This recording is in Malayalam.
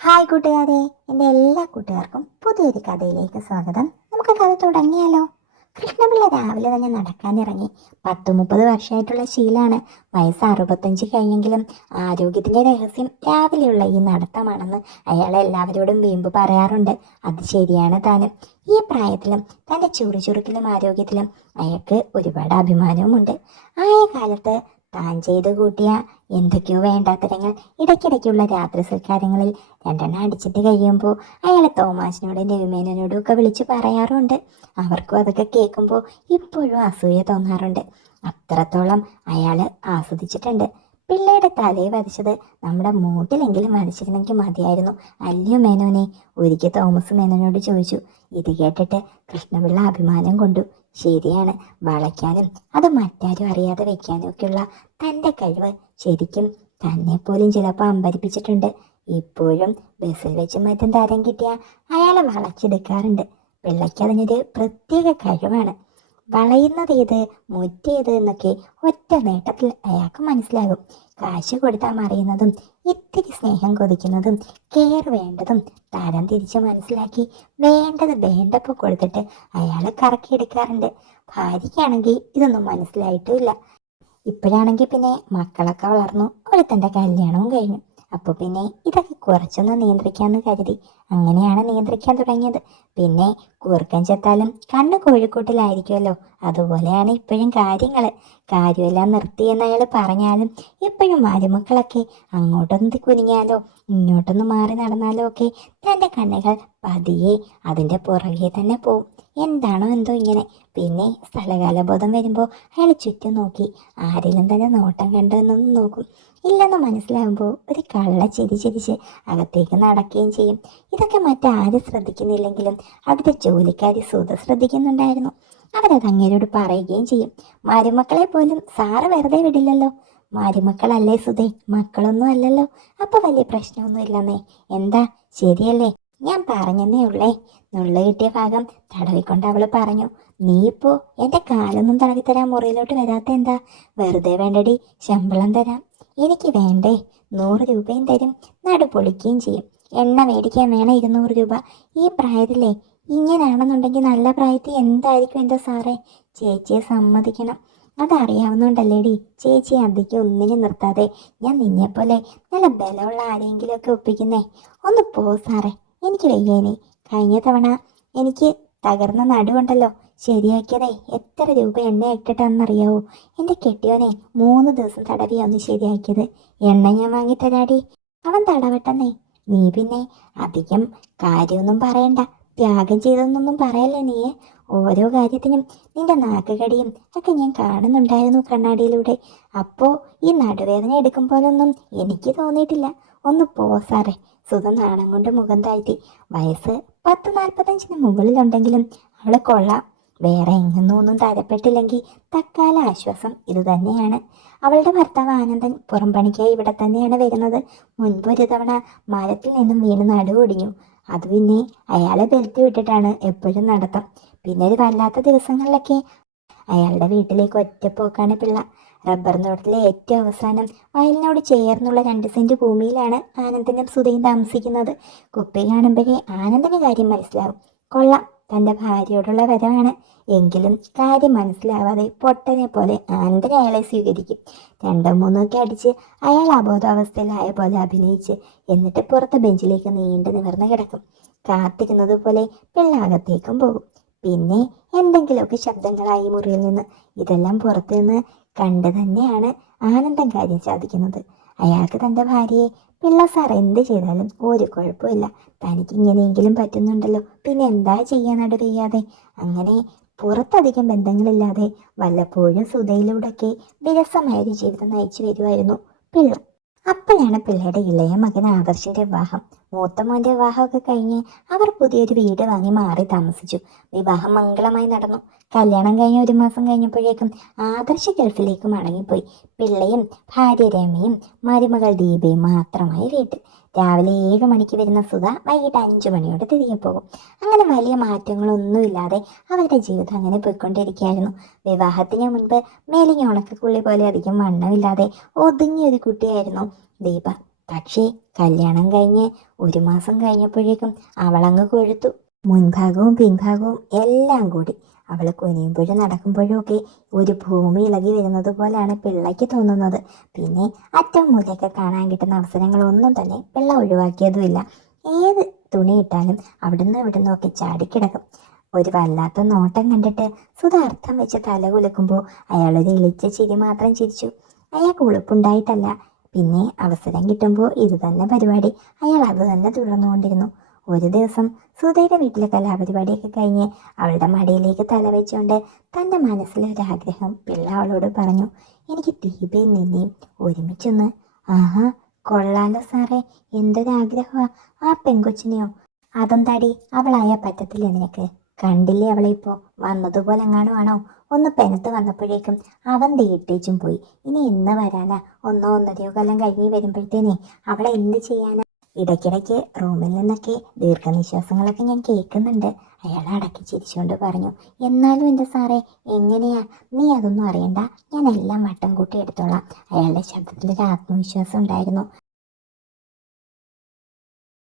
ഹായ് കൂട്ടുകാരെ, എൻ്റെ എല്ലാ കൂട്ടുകാർക്കും പുതിയൊരു കഥയിലേക്ക് സ്വാഗതം. നമുക്ക് കഥ തുടങ്ങിയാലോ? കൃഷ്ണപിള്ള രാവിലെ തന്നെ നടക്കാനിറങ്ങി. 30 വർഷമായിട്ടുള്ള ശീലാണ്. വയസ്സ് 65 കഴിഞ്ഞെങ്കിലും ആരോഗ്യത്തിൻ്റെ രഹസ്യം രാവിലെയുള്ള ഈ നടത്തമാണെന്ന് അയാൾ എല്ലാവരോടും വീമ്പ് പറയാറുണ്ട്. അത് ശരിയാണ് താനും. ഈ പ്രായത്തിലും തൻ്റെ ചുറുചുറുക്കിലും ആരോഗ്യത്തിലും അയാൾക്ക് ഒരുപാട് അഭിമാനവുമുണ്ട്. ആയ കാലത്ത് താൻ ചെയ്തു കൂട്ടിയ എന്തൊക്കെയോ വേണ്ടാത്തരങ്ങൾ ഇടയ്ക്കിടയ്ക്കുള്ള രാത്രി സൽക്കാരങ്ങളിൽ രണ്ടെണ്ണം അടിച്ചിട്ട് കഴിയുമ്പോൾ അയാൾ തോമാസിനോടും രവിമേനോടും ഒക്കെ വിളിച്ച് പറയാറുണ്ട്. അവർക്കും അതൊക്കെ കേൾക്കുമ്പോൾ ഇപ്പോഴും അസൂയ തോന്നാറുണ്ട്. അത്രത്തോളം അയാൾ ആസ്വദിച്ചിട്ടുണ്ട്. പിള്ളയുടെ തലയിൽ വരച്ചത് നമ്മുടെ മൂട്ടിലെങ്കിലും വരച്ചിരുന്നെങ്കിൽ മതിയായിരുന്നു, അല്ലയോ മേനോനെ? ഒരിക്കൽ തോമസ് മേനോനോട് ചോദിച്ചു. ഇത് കേട്ടിട്ട് കൃഷ്ണപിള്ള അഭിമാനം കൊണ്ടു. ശരിയാണ്, വളയ്ക്കാനും അത് മറ്റാരും അറിയാതെ വെക്കാനും ഒക്കെയുള്ള തൻ്റെ കഴിവ് ശരിക്കും തന്നെ പോലും ചിലപ്പോൾ അമ്പരിപ്പിച്ചിട്ടുണ്ട്. ഇപ്പോഴും ബസ്സിൽ വെച്ച് മറ്റും തരം കിട്ടിയ അയാളെ വളച്ചെടുക്കാറുണ്ട്. പിള്ളയ്ക്ക് അതിനൊരു പ്രത്യേക കഴിവാണ്. വളയുന്നത് ഏത്, മുറ്റേത് എന്നൊക്കെ ഒറ്റ നേട്ടത്തിൽ അയാൾക്ക് മനസ്സിലാകും. കാശ് കൊടുത്താൽ മറിയുന്നതും ഇത്തിരി സ്നേഹം കൊതിക്കുന്നതും കെയർ വേണ്ടതും തരം തിരിച്ച് മനസ്സിലാക്കി വേണ്ടത് വേണ്ടപ്പോൾ കൊടുത്തിട്ട് അയാൾ കറക്കിയെടുക്കാറുണ്ട്. ഭാര്യയ്ക്കാണെങ്കിൽ ഇതൊന്നും മനസ്സിലായിട്ടുമില്ല. ഇപ്പോഴാണെങ്കിൽ പിന്നെ മക്കളൊക്കെ വളർന്നു, ഒരുത്തൻ്റെ കല്യാണവും കഴിഞ്ഞു. അപ്പോൾ പിന്നെ ഇതൊക്കെ കുറച്ചൊന്ന് നിയന്ത്രിക്കാമെന്ന് കരുതി. അങ്ങനെയാണ് നിയന്ത്രിക്കാൻ തുടങ്ങിയത്. പിന്നെ കൂർക്കം ചെത്താലും കണ്ണ് കോഴിക്കോട്ടിലായിരിക്കുമല്ലോ, അതുപോലെയാണ് ഇപ്പോഴും കാര്യങ്ങൾ. കാര്യമെല്ലാം നിർത്തിയെന്ന് അയാൾ പറഞ്ഞാലും ഇപ്പോഴും മരുമക്കളൊക്കെ അങ്ങോട്ടൊന്ന് കുനിഞ്ഞാലോ ഇങ്ങോട്ടൊന്ന് മാറി നടന്നാലോ ഒക്കെ തൻ്റെ കണ്ണുകൾ പതിയെ അതിൻ്റെ പുറകെ തന്നെ പോവും. എന്താണോ എന്തോ ഇങ്ങനെ. പിന്നെ സ്ഥലകാലബോധം വരുമ്പോൾ അയാൾ ചുറ്റും നോക്കി ആരെങ്കിലും തന്നെ നോട്ടം കണ്ടോ എന്നൊന്നും നോക്കും. ഇല്ലെന്ന് മനസ്സിലാകുമ്പോൾ ഒരു കള്ള ചിരി ചിരിച്ച് അകത്തേക്ക് നടക്കുകയും ചെയ്യും. ഇതൊക്കെ മറ്റാരും ശ്രദ്ധിക്കുന്നില്ലെങ്കിലും അവിടുത്തെ ജോലിക്കാരി സുധ ശ്രദ്ധിക്കുന്നുണ്ടായിരുന്നു. അവരത് അങ്ങേരോട് പറയുകയും ചെയ്യും. മരുമക്കളെ പോലും സാറ് വെറുതെ വിടില്ലല്ലോ. മരുമക്കളല്ലേ സുധേ, മക്കളൊന്നും അല്ലല്ലോ. അപ്പൊ വലിയ പ്രശ്നമൊന്നും ഇല്ലെന്നേ. എന്താ, ശരിയല്ലേ? ഞാൻ പറഞ്ഞെന്നേ ഉള്ളേ. നുള്ള കിട്ടിയ ഭാഗം തടവിക്കൊണ്ട് അവള് പറഞ്ഞു. നീ ഇപ്പോ എൻ്റെ കാലൊന്നും തടവിത്തരാൻ മുറിയിലോട്ട് വരാത്ത എന്താ? വെറുതെ വേണ്ടടി, ശമ്പളം തരാം. എനിക്ക് വേണ്ടേ? 100 രൂപയും തരും, നടു പൊളിക്കുകയും ചെയ്യും. എണ്ണ മേടിക്കാൻ വേണം 200 രൂപ. ഈ പ്രായത്തിലേ ഇങ്ങനെയാണെന്നുണ്ടെങ്കിൽ നല്ല പ്രായത്തിൽ എന്തായിരിക്കും എൻ്റെ സാറേ? ചേച്ചിയെ സമ്മതിക്കണം. അതറിയാവുന്നോണ്ടല്ലേടി ചേച്ചി അധികം ഒന്നിനും നിർത്താതെ ഞാൻ നിന്നെപ്പോലെ നല്ല ബലമുള്ള ആരെങ്കിലുമൊക്കെ ഒപ്പിക്കുന്നേ. ഒന്ന് പോ സാറേ, എനിക്ക് വയ്യേനെ. കഴിഞ്ഞ തവണ എനിക്ക് തകർന്ന നടുവുണ്ടല്ലോ, ശരിയാക്കിയതേ എത്ര രൂപ എണ്ണ ഇട്ടിട്ടാണെന്നറിയാവോ? എൻ്റെ കെട്ടിയോനെ 3 ദിവസം തടവിയാ ഒന്ന് ശരിയാക്കിയത്. എണ്ണ ഞാൻ വാങ്ങിത്തരാടി. അവൻ തടവട്ടെന്നേ. നീ പിന്നെ അധികം കാര്യമൊന്നും പറയണ്ട. ത്യാഗം ചെയ്തെന്നൊന്നും പറയല്ലേ നീ. ഓരോ കാര്യത്തിനും നിന്റെ നാക്കുകടിയും ഒക്കെ ഞാൻ കാണുന്നുണ്ടായിരുന്നു കണ്ണാടിയിലൂടെ. അപ്പോൾ ഈ നടുവേദന എടുക്കും പോലൊന്നും എനിക്ക് തോന്നിയിട്ടില്ല. ഒന്ന് പോ സാറേ. സുധ നാണം കൊണ്ട് മുഖം താഴ്ത്തി. വയസ്സ് 10-45 മുകളിലുണ്ടെങ്കിലും അവള് കൊള്ളാം. വേറെ എങ്ങൊന്നും തരപ്പെട്ടില്ലെങ്കിൽ തക്കാല ആശ്വാസം ഇത് തന്നെയാണ്. അവളുടെ ഭർത്താവ് ആനന്ദൻ പുറംപണിക്കായി ഇവിടെ തന്നെയാണ് വരുന്നത്. മുൻപൊരു തവണ മരത്തിൽ നിന്നും വീണ് നടുവൊടിഞ്ഞു. അത് പിന്നെ അയാളെ ബെൽറ്റ് വിട്ടിട്ടാണ് എപ്പോഴും നടത്തം. പിന്നെ ഒരു വല്ലാത്ത ദിവസങ്ങളിലൊക്കെ അയാളുടെ വീട്ടിലേക്ക് ഒറ്റപ്പോക്കാണ് പിള്ള. റബ്ബർ തോട്ടത്തിലെ ഏറ്റവും അവസാനം വയലിനോട് ചേർന്നുള്ള 2 സെന്റ് ഭൂമിയിലാണ് ആനന്ദനും സുധയും താമസിക്കുന്നത്. കുപ്പി കാണുമ്പോഴേ ആനന്ദന് കാര്യം മനസ്സിലാവും. കൊള്ളാം, തൻ്റെ ഭാര്യയോടുള്ള വരവാണ്. എങ്കിലും കാര്യം മനസ്സിലാവാതെ പൊട്ടനെ പോലെ ആനന്ദൻ അയാളെ സ്വീകരിക്കും. 2-3 ഒക്കെ അടിച്ച് അയാൾ അബോധാവസ്ഥയിലായ പോലെ അഭിനയിച്ച് എന്നിട്ട് പുറത്തെ ബെഞ്ചിലേക്ക് നീണ്ടു നിവർന്ന് കിടക്കും. കാത്തിരുന്നത് പോലെ പിള്ളാകത്തേക്കും പോകും. പിന്നെ എന്തെങ്കിലുമൊക്കെ ശബ്ദങ്ങളായി മുറിയിൽ നിന്ന്. ഇതെല്ലാം പുറത്തു നിന്ന് കണ്ട് തന്നെയാണ് ആനന്ദം കാര്യം സാധിക്കുന്നത്. അയാൾക്ക് തൻ്റെ ഭാര്യയെ പിള്ള സാർ എന്ത് ചെയ്താലും ഒരു കുഴപ്പമില്ല, തനിക്ക് ഇങ്ങനെയെങ്കിലും പറ്റുന്നുണ്ടല്ലോ, പിന്നെ എന്താ ചെയ്യാൻ നടുവയ്യാതെ. അങ്ങനെ പുറത്തധികം ബന്ധങ്ങളില്ലാതെ വല്ലപ്പോഴും സുധയിലൂടെയൊക്കെ വിരസമായൊരു ജീവിതം നയിച്ചു വരുമായിരുന്നു പിള്ള. അപ്പോഴാണ് പിള്ളയുടെ ഇളയ മകൻ ആദർശിന്റെ വിവാഹം. മൂത്ത മോന്റെ വിവാഹമൊക്കെ കഴിഞ്ഞ് അവർ പുതിയൊരു വീട് വാങ്ങി മാറി താമസിച്ചു. വിവാഹം മംഗളമായി നടന്നു. കല്യാണം കഴിഞ്ഞ് 1 മാസം കഴിഞ്ഞപ്പോഴേക്കും ആദർശ് ഗൾഫിലേക്ക് മടങ്ങിപ്പോയി. പിള്ളയും ഭാര്യ രമയും മരുമകൾ ദീപയും മാത്രമായി വീട്ടിൽ. രാവിലെ 7 മണിക്ക് വരുന്ന സുധ വൈകിട്ട് 5 മണിയോടെ തിരികെ പോകും. അങ്ങനെ വലിയ മാറ്റങ്ങളൊന്നുമില്ലാതെ അവരുടെ ജീവിതം അങ്ങനെ പോയിക്കൊണ്ടിരിക്കുകയായിരുന്നു. വിവാഹത്തിന് മുൻപ് മേലിഞ്ഞ ഉണക്കക്കുള്ളി പോലെ അധികം വണ്ണമില്ലാതെ ഒതുങ്ങിയൊരു കുട്ടിയായിരുന്നു ദീപ. പക്ഷേ കല്യാണം കഴിഞ്ഞ് 1 മാസം കഴിഞ്ഞപ്പോഴേക്കും അവളങ്ങ് കൊഴുത്തു. മുൻഭാഗവും പിൻഭാഗവും എല്ലാം കൂടി. അവൾ കുനിയുമ്പോഴും നടക്കുമ്പോഴും ഒക്കെ ഒരു ഭൂമി ഇളകി വരുന്നത് പോലെയാണ് പിള്ളയ്ക്ക് തോന്നുന്നത്. പിന്നെ അറ്റം മൂലയൊക്കെ കാണാൻ കിട്ടുന്ന അവസരങ്ങളൊന്നും തന്നെ പിള്ള ഒഴിവാക്കിയതുമില്ല. ഏത് തുണി ഇട്ടാലും അവിടുന്ന് ഇവിടുന്ന് ഒക്കെ ചാടിക്കിടക്കും. ഒരു വല്ലാത്ത നോട്ടം കണ്ടിട്ട് സുധ അർത്ഥം വെച്ച് തല കുലുക്കുമ്പോൾ അയാളൊരു ഇളിച്ച ചിരി മാത്രം ചിരിച്ചു. അയാൾക്ക് ഉളുപ്പുണ്ടായിട്ടല്ല, പിന്നെ അവസരം കിട്ടുമ്പോൾ ഇത് തന്നെ പരിപാടി. അയാൾ അത് തന്നെ തുടർന്നുകൊണ്ടിരുന്നു. ഒരു ദിവസം സുധയുടെ വീട്ടിലെ കലാപരിപാടിയൊക്കെ കഴിഞ്ഞ് അവളുടെ മടിയിലേക്ക് തല വെച്ചുകൊണ്ട് തൻ്റെ മനസ്സിലൊരാഗ്രഹം പിള്ള അവളോട് പറഞ്ഞു. എനിക്ക് ദീപയും നിന്നെയും ഒരുമിച്ചൊന്ന്. ആഹാ, കൊള്ളാലോ സാറേ, എന്തൊരാഗ്രഹമാ! ആ പെങ്കൊച്ചിനെയോ? അതെന്താടി, അവളായ പറ്റത്തില്ല നിനക്ക്? കണ്ടില്ലേ അവളെ ഇപ്പോൾ? വന്നതുപോലെ എങ്ങാനുമാണോ? ഒന്ന് പെനത്ത് വന്നപ്പോഴേക്കും അവൻ തീട്ടേച്ചും പോയി. ഇനി എന്ന് വരാനാ? 1-1.5 കൊല്ലം കഴിഞ്ഞ് വരുമ്പോഴത്തേനെ അവളെ എന്ത് ചെയ്യാനാ? ഇടയ്ക്കിടയ്ക്ക് റൂമിൽ നിന്നൊക്കെ ദീർഘനിശ്വാസങ്ങളൊക്കെ ഞാൻ കേൾക്കുന്നുണ്ട്. അയാൾ അടക്കി ചിരിച്ചുകൊണ്ട് പറഞ്ഞു. എന്നാലും എൻ്റെ സാറേ, എങ്ങനെയാ? നീ അതൊന്നും അറിയണ്ട, ഞാൻ എല്ലാം വട്ടം കൂട്ടി എടുത്തോളാം. അയാളുടെ ശബ്ദത്തിലൊരു ആത്മവിശ്വാസം ഉണ്ടായിരുന്നു.